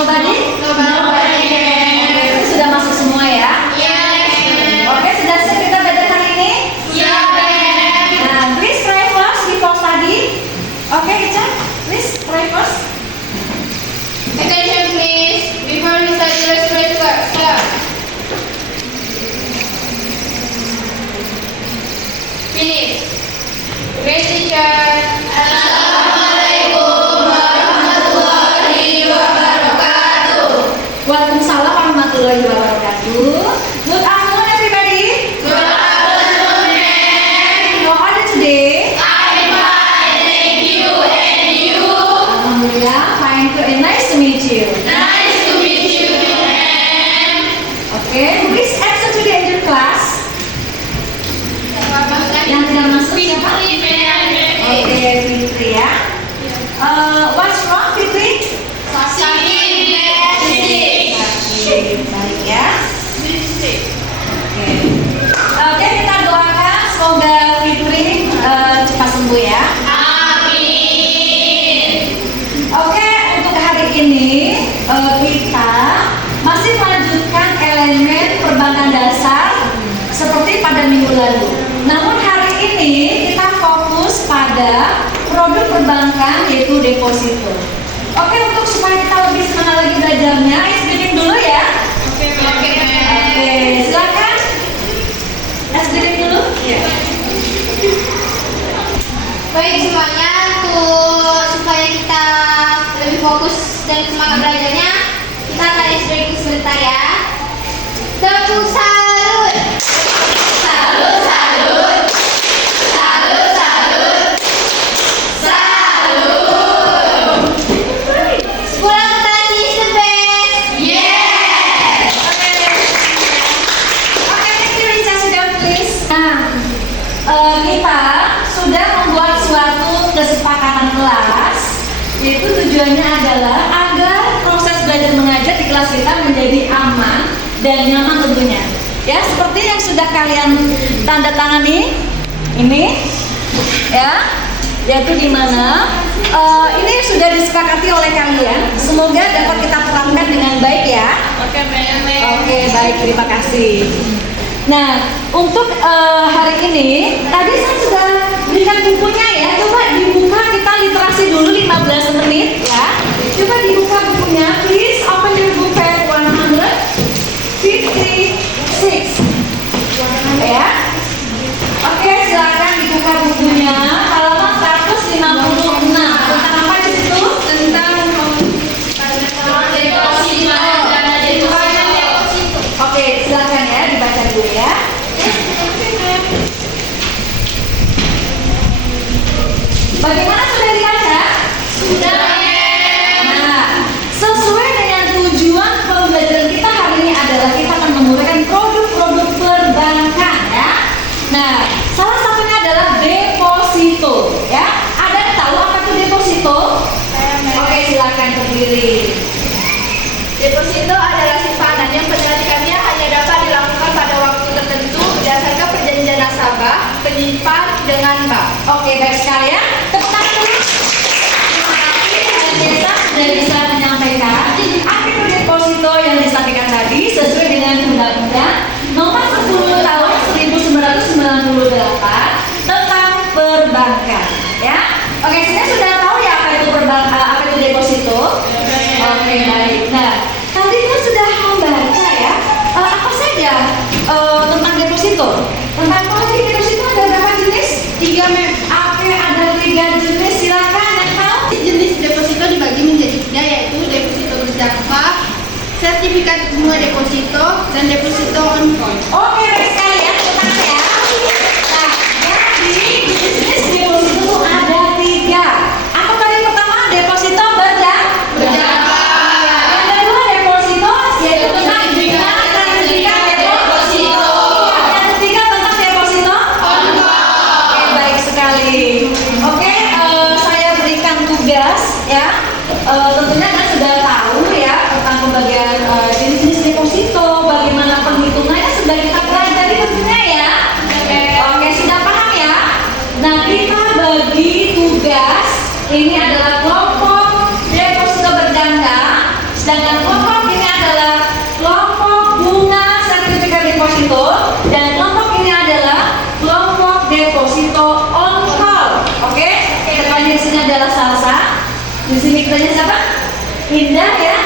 Nobody? Oke, sudah masuk semua ya? Oke, sudah siap kita belajar hari ini? Nah, please try first before study. Oke, Ica, please try first. Attention please. Before we start, let's try to start. Finish. Great teacher. Assalamualaikum warahmatullahi wabarakatuh. Waalaikumsalam warahmatullahi wabarakatuh. Good afternoon, everybody. Good afternoon, ma'am. How are you today? I'm fine, thank you. And you? Alhamdulillah, fine too. And nice to meet you. Nice to meet you, ma'am. Okay, who is absent today in your class? Yang tidak masuk siapa? Oke, Fitri ya. What's wrong, Fitri? Baik ya. Oke, kita doakan semoga Fitri cepat sembuh ya. Oke, untuk hari ini kita masih melanjutkan elemen perbankan dasar seperti pada minggu lalu. Namun hari ini kita fokus pada produk perbankan yaitu deposito. Oke, untuk supaya kita lebih semangat lagi belajarnya, ice breathing dulu ya. Oke, silakan. Ice breathing dulu. Baik semuanya, untuk supaya kita lebih fokus dan semangat belajarnya, kita akan breaking sebentar ya. Tepuk salut. Salut, salut. Salut, salut. Salut. Pulang tadi the best. Yes. Oke, thank you, Rica, sudah please. Nah, kita sudah membuat suatu kesepakatan kelas, yaitu tujuannya adalah agar proses belajar mengajar di kelas kita menjadi aman dan nyaman tentunya. Ya, seperti yang sudah kalian tanda tangani ini, ya, yaitu di mana ini sudah disepakati oleh kalian. Semoga dapat kita terapkan dengan baik ya. Oke, ma'am. Oke, baik, terima kasih. Nah, untuk hari ini tadi saya sudah berikan bukunya ya. Coba dibuka, kita literasi dulu 15 menit ya. Coba dibuka bukunya, please open your book page 156 ya. Oke, silakan dibuka bukunya halaman 156. Tentang apa di situ? Tentang deposito. Oke, silakan ya dibaca dulu ya. Bagaimana, sudah dibaca? Sudah, ma'am. Nah, sesuai dengan tujuan pembelajaran kita hari ini adalah kita akan menguraikan produk-produk perbankan ya. Nah, salah satunya adalah deposito ya. Ada yang tahu apa itu deposito? Oke, silakan berdiri. Deposito adalah simpanan yang penarikannya hanya dapat dilakukan pada waktu tertentu berdasarkan perjanjian nasabah penyimpan dengan bank. Oke, baik sekali ya. Tepuk tangan dulu. Terima kasih, Desa sudah bisa menyampaikan apa itu deposito yang disampaikan tadi sesuai dengan Undang-Undang Nomor 10 Tahun 1998 tentang perbankan. Ya, oke, saya sudah tahu ya apa itu apa itu deposito. Oke, baik. Nah, tadi kita sudah membaca ya apa saja tentang deposito. Tentang deposito ada berapa jenis? 3, ma'am. Oke, ada 3 jenis. Silakan yang tahu. Jenis deposito dibagi menjadi 3, yaitu deposito berjangka, sertifikat bunga deposito, dan deposito on point. Oke, baik sekali ya. Tepuk tangan ya. Nah, jadi jenis deposito itu ada 3. Apa tadi pertama? Deposito berjangka. Yang kedua deposito yaitu tentang bunga sertifikat deposito. Yang ketiga tentang deposito On point. Oke, baik sekali. Oke, saya berikan tugas ya. Tentunya kan sudah tahu ya tentang pembagian jenis-jenis deposito, Kitanya siapa? Indah ya?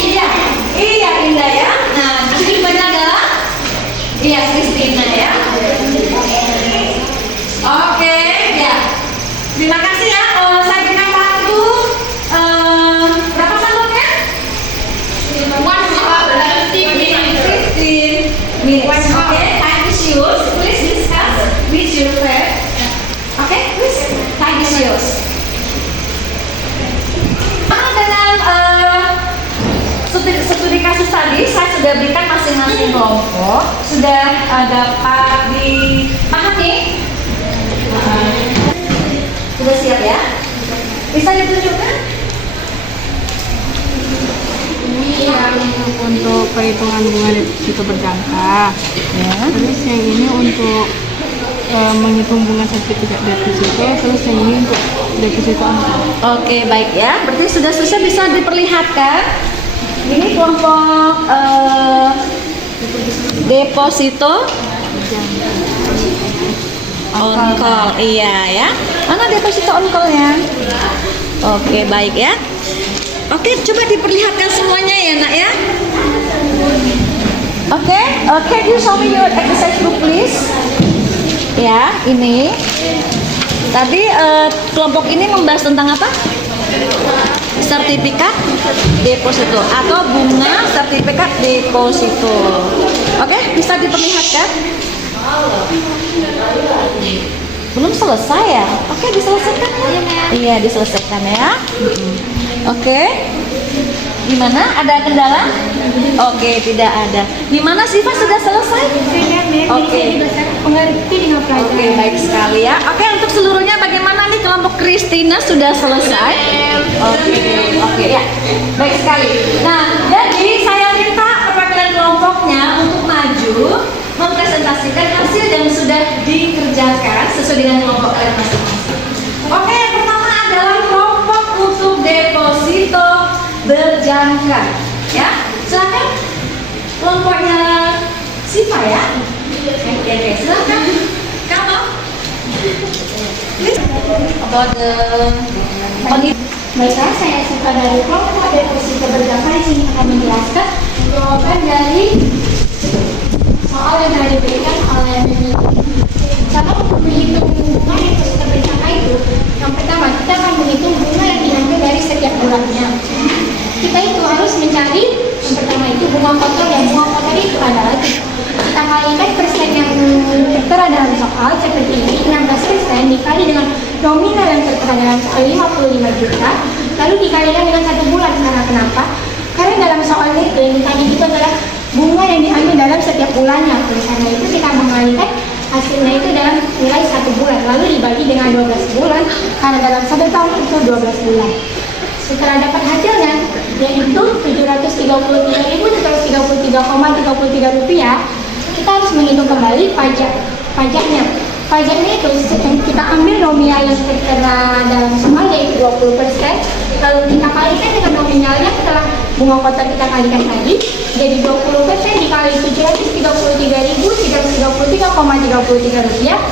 Iya. Iya, Indah ya. Nah, nanti depannya adalah iya, Kristina ya. Oke, ya. Terima kasih ya. Saya berikan waktu berapa sanggunya? 15 minutes. Oke, time is yours. Please discuss with your friend. Oke, please. Time is yours. Dengan studi kasus tadi, saya sudah berikan masing-masing kelompok. Sudah dapat dipahami? Sudah siap ya? Bisa ditunjukkan? Ini yang untuk perhitungan bunga deposito berjangka. Ya. Terus yang ini untuk menghitung bunga sertifikat deposito. Terus yang ini untuk deposito on-call. Oke, baik ya. Berarti sudah selesai, bisa diperlihatkan. Ini kelompok deposito on call. Iya ya. Mana deposito on call ya? Oke, baik ya. Oke, coba diperlihatkan semuanya ya, Nak ya. Oke, can you show me your exercise book please? Ya, ini. Tadi kelompok ini membahas tentang apa? Sertifikat deposito atau bunga sertifikat deposito. Oke, bisa diperlihatkan? Belum selesai ya? Oke, diselesaikan ya? Iya, diselesaikan ya. Oke. Gimana? Ada kendala? Oke, tidak ada. Gimana Siva, sudah selesai? Oke. Mengerti dengan pelajaran. Oke, baik sekali ya. Oke, untuk seluruhnya bagaimana nih kelompok Kristina sudah selesai? Oke ya. Baik sekali. Nah, jadi saya minta perwakilan kelompoknya untuk maju mempresentasikan hasil yang sudah dikerjakan sesuai dengan kelompok kalian masing-masing. Oke, yang pertama adalah kelompok untuk deposito berjangka. Ya, silakan kelompoknya Siva ya. Oke, silakan. Kamu. Please. About the Baiklah, saya Siva dari kelompok deposito berjangka di sini akan menjelaskan jawaban dari soal yang telah diberikan oleh Mimi. Cara untuk menghitung bunga deposito berjangka itu, yang pertama kita akan menghitung bunga yang diambil dari setiap bulannya. Kita itu harus mencari yang pertama itu bunga kotor, dan bunga kotor itu adalah kita kalikan persen yang tertera dalam soal seperti ini, 16% dikali dengan nominal yang tertera dalam soal 55 juta, lalu dikalikan dengan 1 bulan. Karena kenapa? Karena dalam soal itu yang ditanya itu adalah bunga yang diambil dalam setiap bulannya. Oleh karena itu kita mengalikan hasilnya itu dalam nilai 1 bulan, lalu dibagi dengan 12 bulan, karena dalam 1 tahun itu 12 bulan. Setelah dapat hasilnya, yaitu 733.333,33 rupiah, kita harus menghitung kembali pajaknya. Pajaknya itu yang kita ambil nominal yang tertera dalam soal yaitu 20%, lalu kita kalikan dengan nominalnya setelah bunga kotor kita kalikan tadi, jadi 20% dikali 733.333,33 rupiah,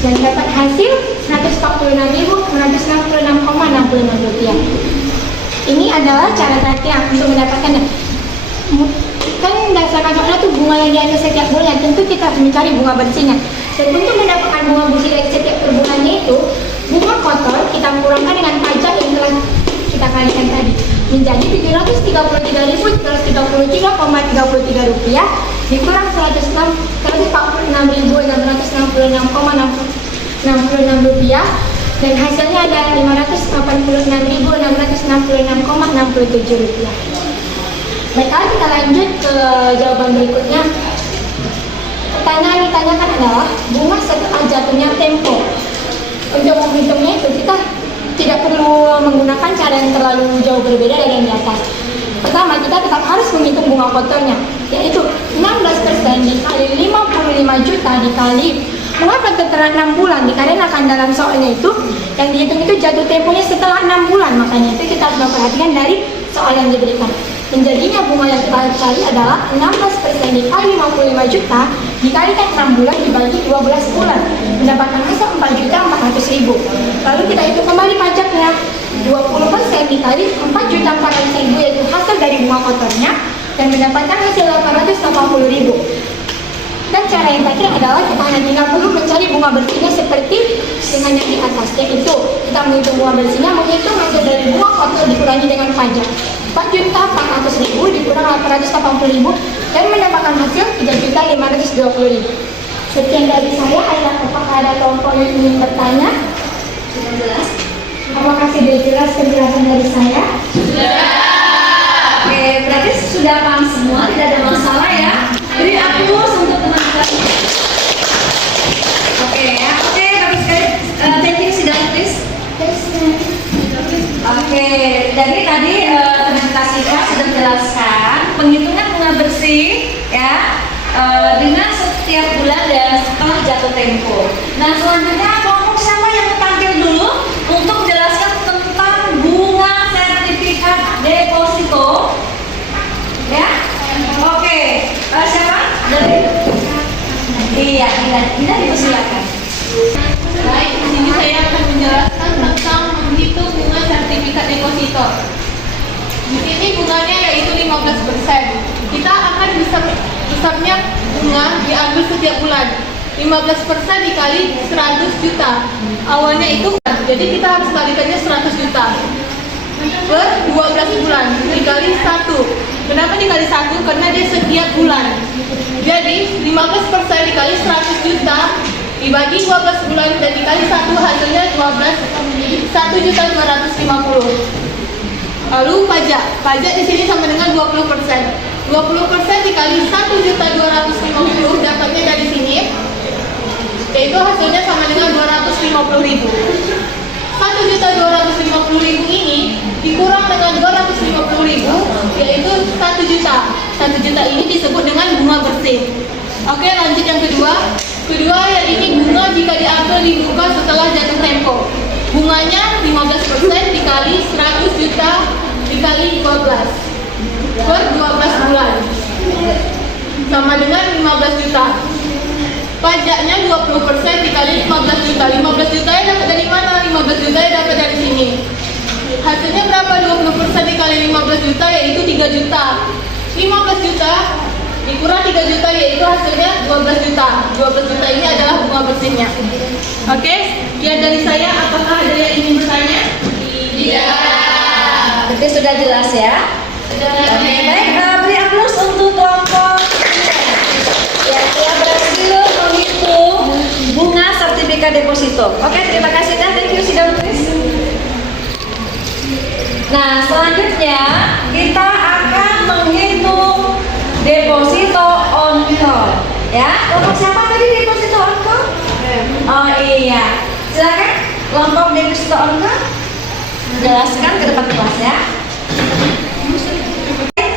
dan dapat hasil 146.966,66 rupiah. Ini adalah cara praktik untuk mendapatkannya. Kan dasarkan soalnya tuh bunga yang diambil setiap bulan, tentu kita harus mencari bunga bersihnya. Dan untuk mendapatkan bunga bersih dari setiap per bulannya itu, bunga kotor kita kurangkan dengan pajak yang telah kita kalikan tadi, menjadi 733.333,33 rupiah dikurang 146.666,66 rupiah, dan hasilnya ada 586.666,67 rupiah. Baiklah, kita lanjut ke jawaban berikutnya. Pertanyaan yang ditanyakan adalah bunga setelah jatuhnya tempo. Untuk menghitungnya itu kita tidak perlu menggunakan cara yang terlalu jauh berbeda dari yang di atas. Pertama, kita tetap harus menghitung bunga kotornya, yaitu 16% dikali 55 juta dikali mengapa tertera 6 bulan, dikarenakan dalam soalnya itu yang dihitung itu jatuh temponya setelah 6 bulan, makanya itu kita harus memperhatikan dari soal yang diberikan. Menjadinya bunga yang kita cari adalah 16% dikali 55 juta dikalikan 6 bulan dibagi 12 bulan, mendapatkan hasil 4.400.000. Lalu kita hitung kembali pajaknya, 20% dikali 4.400.000 yaitu hasil dari bunga kotornya dan mendapatkan hasil 880.000. Dan cara yang terakhir adalah kita hanya tinggal perlu mencari bunga bersihnya seperti dengan yang di atasnya itu. Kita menghitung bunga bersihnya, menghitung hasil dari bunga kotor dikurangi dengan pajak. 4.400.000 dikurang 880.000 dan mendapatkan hasil 3.520.000. Sekian dari saya. Apakah ada kelompok yang ingin bertanya? Sudah jelas? Apakah sudah jelas penjelasan dari saya? Oke, berarti sudah paham semua, tidak ada masalah ya. Beri aplaus untuk teman-teman. Oke ya, oke, bagus sekali. Thank you, sidang please. Oke, jadi tadi teman Kasika sudah menjelaskan penghitungan bunga bersih ya dengan setiap bulan dan setelah jatuh tempo. Nah, selanjutnya kelompok siapa yang tampil dulu untuk menjelaskan tentang bunga sertifikat deposito? Ya, oke. Siapa? Dari? Iya, Ida dipersilakan. Baik, di sini saya akan menjelaskan tentang menghitung bunga sertifikat deposito. Di sini bunganya yaitu 15%. Kita akan besarnya bunga diambil setiap bulan. 15% dikali 100 juta. Awalnya itu, jadi kita harus kalikannya 100 juta per 12 bulan dikali 1. Kenapa dikali 1? Karena dia setiap bulan. Jadi 15% dikali 100 juta dibagi 12 bulan dan dikali 1 hasilnya 1.250.000. Lalu pajak di sini sama dengan 20%. 20% dikali 1.250.000 dapatnya dari sini, yaitu hasilnya sama dengan 250.000. 1.250.000 ini dikurang dengan 250.000 yaitu 1 juta. 1 juta ini disebut dengan bunga bersih. Oke, lanjut yang kedua. Kedua, yang ini bunga jika diambil di muka setelah jatuh tempo. Bunganya 15% dikali 100 juta dikali 12 per 12 bulan sama dengan 15 juta. Pajaknya 20% dikali 15 juta. 15 juta ya dapat dari mana? 15 juta ya dapat dari sini. Hasilnya berapa? 20% dikali 15 juta yaitu 3 juta. 15 juta dikurang 3 juta yaitu hasilnya 12 juta. 12 juta ini adalah bunga bersihnya. Oke, sekian dari saya. Apakah ada yang ingin bertanya? Tidak. Berarti sudah jelas ya? Oke, baik. Beri aplaus untuk kelompok yang telah berhasil menghitung bunga sertifikat deposito. Oke, terima kasih dan thank you sidang please. Nah, selanjutnya kita akan menghitung deposito on call. Ya, kelompok siapa tadi deposito on call? Oh iya, silakan kelompok deposito on call jelaskan ke depan kelas ya.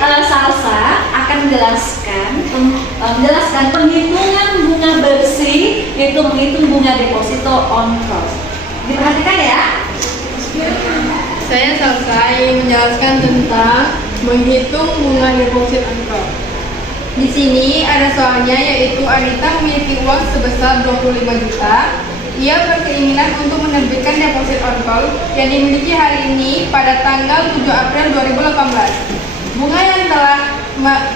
Salsa akan menjelaskan penghitungan bunga bersih, yaitu menghitung bunga deposito on call. Diperhatikan ya. Saya Salsa ingin menjelaskan tentang menghitung bunga deposit on call. Di sini ada soalnya, yaitu Anita memiliki uang sebesar 25 juta. Ia berkeinginan untuk menerbitkan deposit on call yang dimiliki hari ini pada tanggal 7 April 2018. Bunga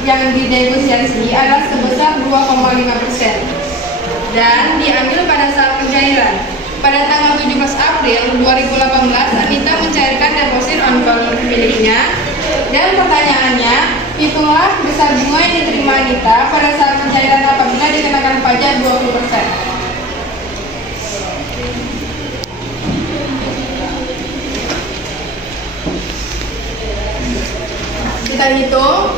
yang dinegosiasi adalah sebesar 2,5% dan diambil pada saat pencairan. Pada tanggal 17 April 2018, Anita mencairkan deposit on call miliknya dan pertanyaannya, hitunglah besar bunga yang diterima Anita pada saat pencairan apabila dikenakan pajak 20%. Kita hitung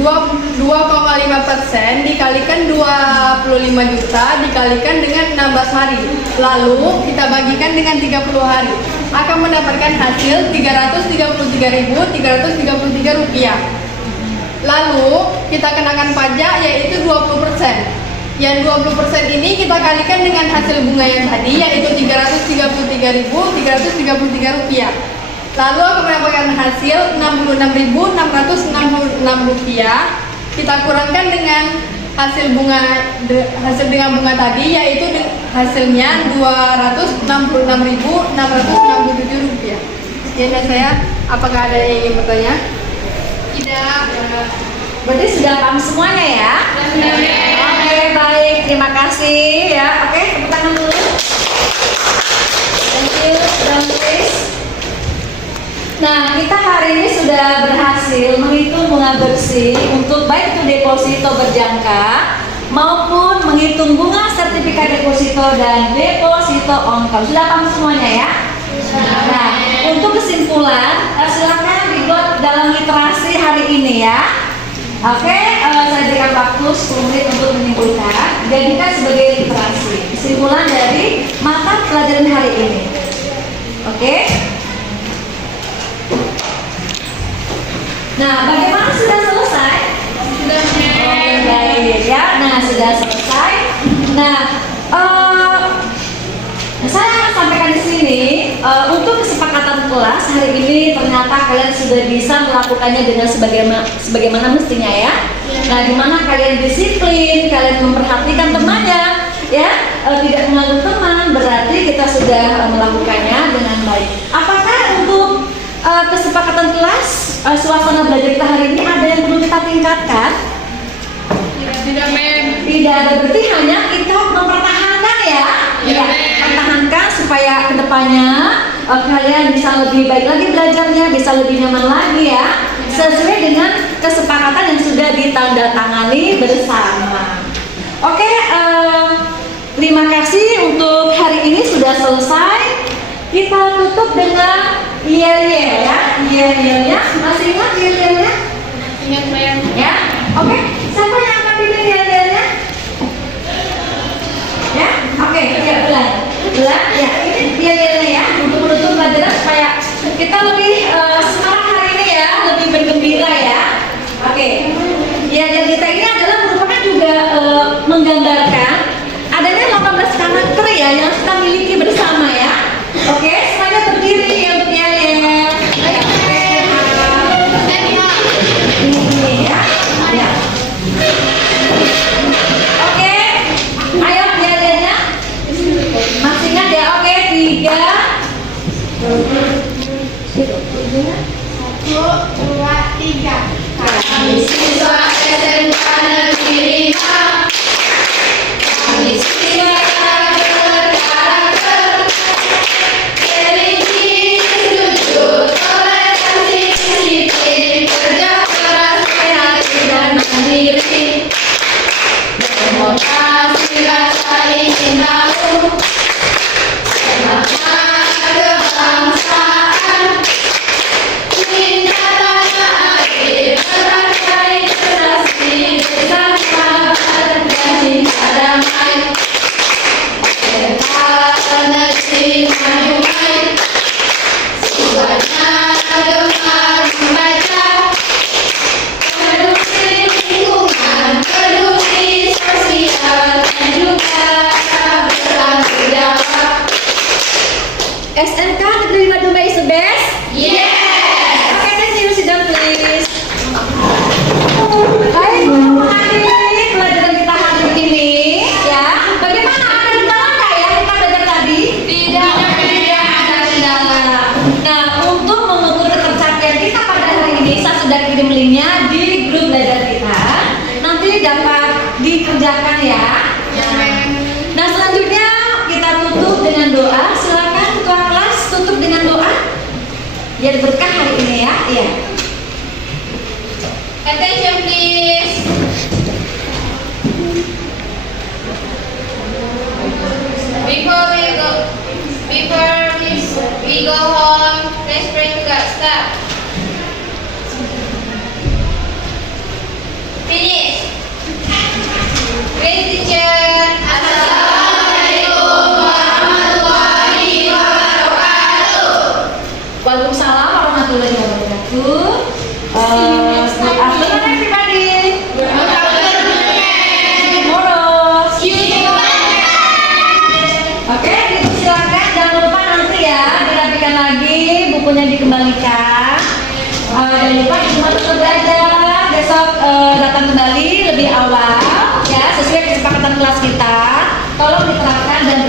2,5% dikalikan 25 juta dikalikan dengan 16 hari. Lalu kita bagikan dengan 30 hari. Akan mendapatkan hasil Rp333.333. Lalu kita kenakan pajak yaitu 20%. Yang 20% ini kita kalikan dengan hasil bunga yang tadi yaitu Rp333.333. Lalu akan mendapatkan hasil Rp66.666. Kita kurangkan dengan hasil dengan bunga tadi, yaitu hasilnya Rp266.667. Sekian dari saya. Apakah ada yang ingin bertanya? Tidak. Berarti sudah paham semuanya ya? Oke, baik. Terima kasih ya. Oke, tepuk tangan dulu. Thank you, down please. Nah, kita hari ini sudah berhasil menghitung bunga bersih untuk baik itu deposito berjangka maupun menghitung bunga sertifikat deposito dan deposito on call. Sudah paham semuanya ya? Nah, untuk kesimpulan, silakan dibuat dalam literasi hari ini ya. Oke, saya berikan waktu 10 menit untuk menyimpulkan. Jadikan sebagai literasi kesimpulan dari mata pelajaran hari ini. Oke. Nah, bagaimana sudah selesai? Sudah. Oke, baik ya. Nah, sudah selesai. Nah, saya akan sampaikan di sini untuk kesepakatan kelas hari ini ternyata kalian sudah bisa melakukannya dengan sebagaimana mestinya ya. Nah, dimana kalian disiplin, kalian memperhatikan temannya, ya, tidak mengganggu teman, berarti kita sudah melakukannya dengan baik. Apakah untuk kesepakatan kelas, suasana belajar kita hari ini ada yang perlu kita tingkatkan? Tidak, Mem. Tidak ada, berarti hanya kita mempertahankan ya. Ya, pertahankan supaya kedepannya kalian bisa lebih baik lagi belajarnya, bisa lebih nyaman lagi ya, sesuai dengan kesepakatan yang sudah ditandatangani bersama. Oke, terima kasih untuk hari ini sudah selesai. Kita tutup dengan yel-yel ya, yel-yelnya. Masih ingat yel-yelnya? Ingat, Mem. Ya, oke. Siapa yang akan pilih yel-yelnya? Ya, oke, ya ulang, ya ini yel-yelnya ya, untuk menutup pelajaran supaya kita lebih semangat hari ini ya, lebih bergembira ya. Oke, yel-yel kita ini adalah merupakan juga menggambarkan adanya 18 karakter ya yang kita miliki bersama ya. Oke, semuanya berdiri untuk yel-yel. Ayo, ini ya, ya. Oke, ayo yel-yelnya. Masih ingat ya? Oke, 3. 1, 2, 3. Kami siswa SMK Negeri 5. Kami siswa berkarakter, religius, jujur, toleransi, disiplin, kerja keras, kreatif dan mandiri. Demokrasi rasa ingin tahu, semangat kebangsaan, cinta tanah air, menghargai generasi, bersama kasih damai. SMK Negeri Manyukai, siswanya gemar membaca, peduli lingkungan, peduli sosial, dan juga bertanggung jawab. SMK Negeri Madumba is the best? Yes! Okay, thank you. Sit down, please. Baik, mengakhiri pelajaran kita hari ini ya. Bagaimana, ada kendala nggak ya kita belajar tadi? Tidak ada kendala. Nah, untuk mengukur ketercapaian kita pada hari ini, saya sudah kirim linknya di grup belajar kita. Nanti dapat dikerjakan ya. Nah, selanjutnya kita tutup dengan doa. Silakan ketua kelas tutup dengan doa. Biar berkah hari ini ya. Iya. Attention please. Before we go home, let's pray to God. Stop. Finish. Great teacher. Assalamualaikum warahmatullahi wabarakatuh. Waalaikumsalam warahmatullahi wabarakatuh. Good afternoon everybody. Good afternoon. Tomorrow. See you tomorrow. Oke, silakan jangan lupa nanti ya dirapikan lagi, bukunya dikembalikan. Jangan lupa cuma tetap belajar. Besok datang kembali lebih awal. Ya. kelas kita, tolong diterapkan dan